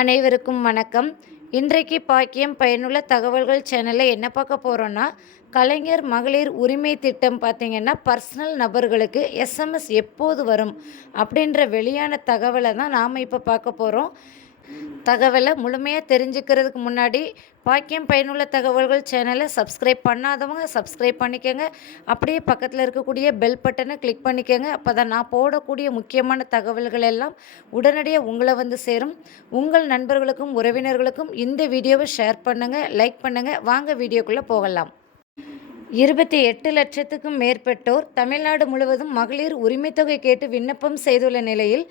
அனைவருக்கும் வணக்கம். இன்றைக்கு பாக்கியம் பயனுள்ள தகவல்கள் சேனலில் என்ன பார்க்க போகிறோன்னா, கலைஞர் மகளிர் உரிமை திட்டம் பார்த்திங்கன்னா பர்சனல் நபர்களுக்கு எஸ்எம்எஸ் எப்போது வரும் அப்படின்ற வெளியான தகவலை தான் நாம் இப்போ பார்க்க போகிறோம். தகவலை முழுமையாக தெரிஞ்சுக்கிறதுக்கு முன்னாடி பாக்கியம் பயனுள்ள தகவல்கள் சேனலை சப்ஸ்கிரைப் பண்ணாதவங்க சப்ஸ்கிரைப் பண்ணிக்கோங்க. அப்படியே பக்கத்தில் இருக்கக்கூடிய பெல் பட்டனை கிளிக் பண்ணிக்கோங்க. அப்போ தான் நான் போடக்கூடிய முக்கியமான தகவல்கள் எல்லாம் உடனடியாக உங்களை வந்து சேரும். உங்கள் நண்பர்களுக்கும் உறவினர்களுக்கும் இந்த வீடியோவை ஷேர் பண்ணுங்கள், லைக் பண்ணுங்கள். வாங்க வீடியோக்குள்ளே போகலாம். 28 லட்சத்துக்கும் மேற்பட்டோர் தமிழ்நாடு முழுவதும் மகளிர் உரிமைத்தொகை கேட்டு விண்ணப்பம் செய்துள்ள நிலையில்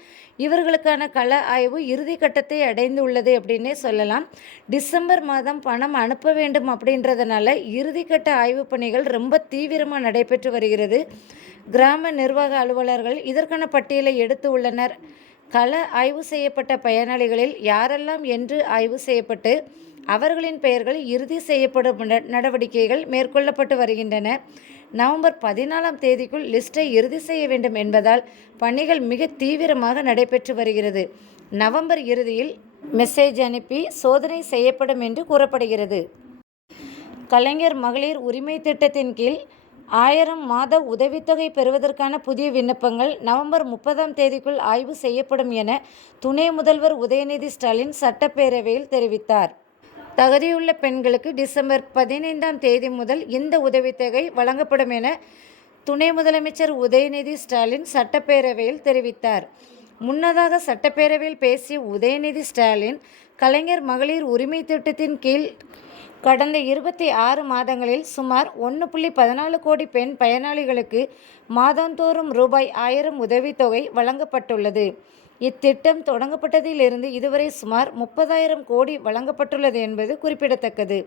இவர்களுக்கான கள ஆய்வு இறுதி கட்டத்தை அடைந்துள்ளது அப்படின்னே சொல்லலாம். டிசம்பர் மாதம் பணம் அனுப்ப வேண்டும் அப்படின்றதுனால இறுதிக்கட்ட ஆய்வு பணிகள் ரொம்ப தீவிரமாக நடைபெற்று வருகிறது. கிராம நிர்வாக அலுவலர்கள் இதற்கான பட்டியலை எடுத்து உள்ளனர். கள ஆய்வு செய்யப்பட்ட பயனாளிகளில் யாரெல்லாம் என்று ஆய்வு செய்யப்பட்டு அவர்களின் பெயர்கள் இறுதி செய்யப்படும் நடவடிக்கைகள் மேற்கொள்ளப்பட்டு வருகின்றன. நவம்பர் 14ஆம் தேதிக்குள் லிஸ்ட்டை இறுதி செய்ய வேண்டும் என்பதால் பணிகள் மிக தீவிரமாக நடைபெற்று வருகிறது. நவம்பர் இறுதியில் மெசேஜ் அனுப்பி சோதனை செய்யப்படும் என்று கூறப்படுகிறது. கலைஞர் மகளிர் உரிமை திட்டத்தின் கீழ் 1000 மாத உதவித்தொகை பெறுவதற்கான புதிய விண்ணப்பங்கள் நவம்பர் 30ஆம் தேதிக்குள் ஆய்வு செய்யப்படும் என துணை முதல்வர் உதயநிதி ஸ்டாலின் சட்டப்பேரவையில் தெரிவித்தார். தகுதியுள்ள பெண்களுக்கு டிசம்பர் 15ஆம் தேதி முதல் இந்த உதவித்தொகை வழங்கப்படும் என துணை முதலமைச்சர் உதயநிதி ஸ்டாலின் சட்டப்பேரவையில் தெரிவித்தார். முன்னதாக சட்டப்பேரவையில் பேசிய உதயநிதி ஸ்டாலின், கலைஞர் மகளிர் உரிமை திட்டத்தின் கீழ் கடந்த 26 மாதங்களில் சுமார் 1.14 கோடி பெண் பயனாளிகளுக்கு மாதந்தோறும் ரூபாய் 1000 உதவித்தொகை வழங்கப்பட்டுள்ளது. இத்திட்டம் தொடங்கப்பட்டதிலிருந்து இதுவரை சுமார் 30,000 கோடி வழங்கப்பட்டுள்ளது என்பது குறிப்பிடத்தக்கது.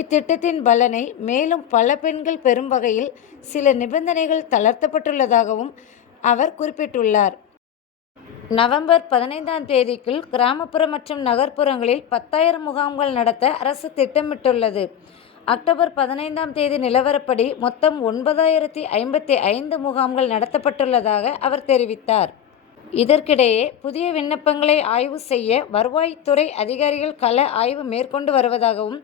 இத்திட்டத்தின் பலனை மேலும் பல பெண்கள் பெறும் வகையில் சில நிபந்தனைகள் தளர்த்தப்பட்டுள்ளதாகவும் அவர் குறிப்பிட்டுள்ளார். நவம்பர் 15ஆம் தேதிக்குள் கிராமப்புற மற்றும் நகர்ப்புறங்களில் 10,000 முகாம்கள் நடத்த அரசு திட்டமிட்டுள்ளது. அக்டோபர் 15ஆம் தேதி நிலவரப்படி மொத்தம் 9,055 முகாம்கள் நடத்தப்பட்டுள்ளதாக அவர் தெரிவித்தார். இதற்கிடையே புதிய விண்ணப்பங்களை ஆய்வு செய்ய வருவாய்த்துறை அதிகாரிகள் கள ஆய்வு மேற்கொண்டு வருவதாகவும்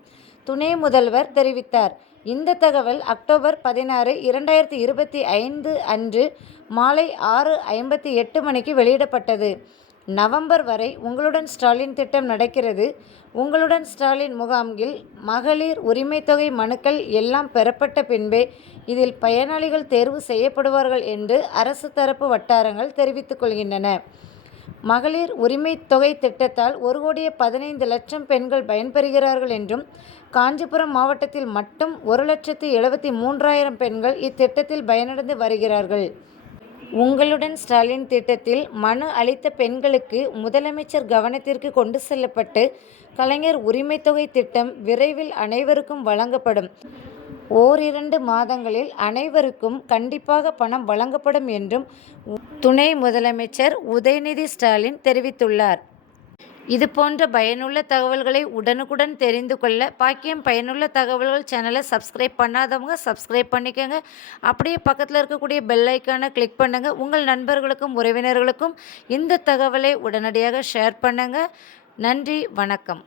துணை முதல்வர் தெரிவித்தார். இந்த தகவல் அக்டோபர் 16, 2025 அன்று மாலை 6:58 மணிக்கு வெளியிடப்பட்டது. நவம்பர் வரை உங்களுடன் ஸ்டாலின் திட்டம் நடக்கிறது. உங்களுடன் ஸ்டாலின் முகாமில் மகளிர் உரிமைத்தொகை மனுக்கள் எல்லாம் பெறப்பட்ட பின்பே இதில் பயனாளிகள் தேர்வு செய்யப்படுவார்கள் என்று அரசு தரப்பு வட்டாரங்கள் தெரிவித்துக் கொள்கின்றன. மகளிர் உரிமைத்தொகை திட்டத்தால் 1,15,00,000 பெண்கள் பயன்பெறுகிறார்கள் என்றும், காஞ்சிபுரம் மாவட்டத்தில் மட்டும் 1,73,000 பெண்கள் இத்திட்டத்தில் பயனடைந்து வருகிறார்கள். உங்களுடன் ஸ்டாலின் திட்டத்தில் மனு அளித்த பெண்களுக்கு முதலமைச்சர் கவனத்திற்கு கொண்டு செல்லப்பட்டு கலைஞர் உரிமைத்தொகை திட்டம் விரைவில் அனைவருக்கும் வழங்கப்படும். 1-2 மாதங்களில் அனைவருக்கும் கண்டிப்பாக பணம் வழங்கப்படும் என்றும் துணை முதலமைச்சர் உதயநிதி ஸ்டாலின் தெரிவித்துள்ளார். இதுபோன்ற பயனுள்ள தகவல்களை உடனுக்குடன் தெரிந்து கொள்ள பாக்கியம் பயனுள்ள தகவல்கள் சேனலை சப்ஸ்கிரைப் பண்ணாதவங்க சப்ஸ்கிரைப் பண்ணிக்கோங்க. அப்படியே பக்கத்தில் இருக்கக்கூடிய பெல் ஐக்கானை கிளிக் பண்ணுங்கள். உங்கள் நண்பர்களுக்கும் உறவினர்களுக்கும் இந்த தகவலை உடனடியாக ஷேர் பண்ணுங்கள். நன்றி, வணக்கம்.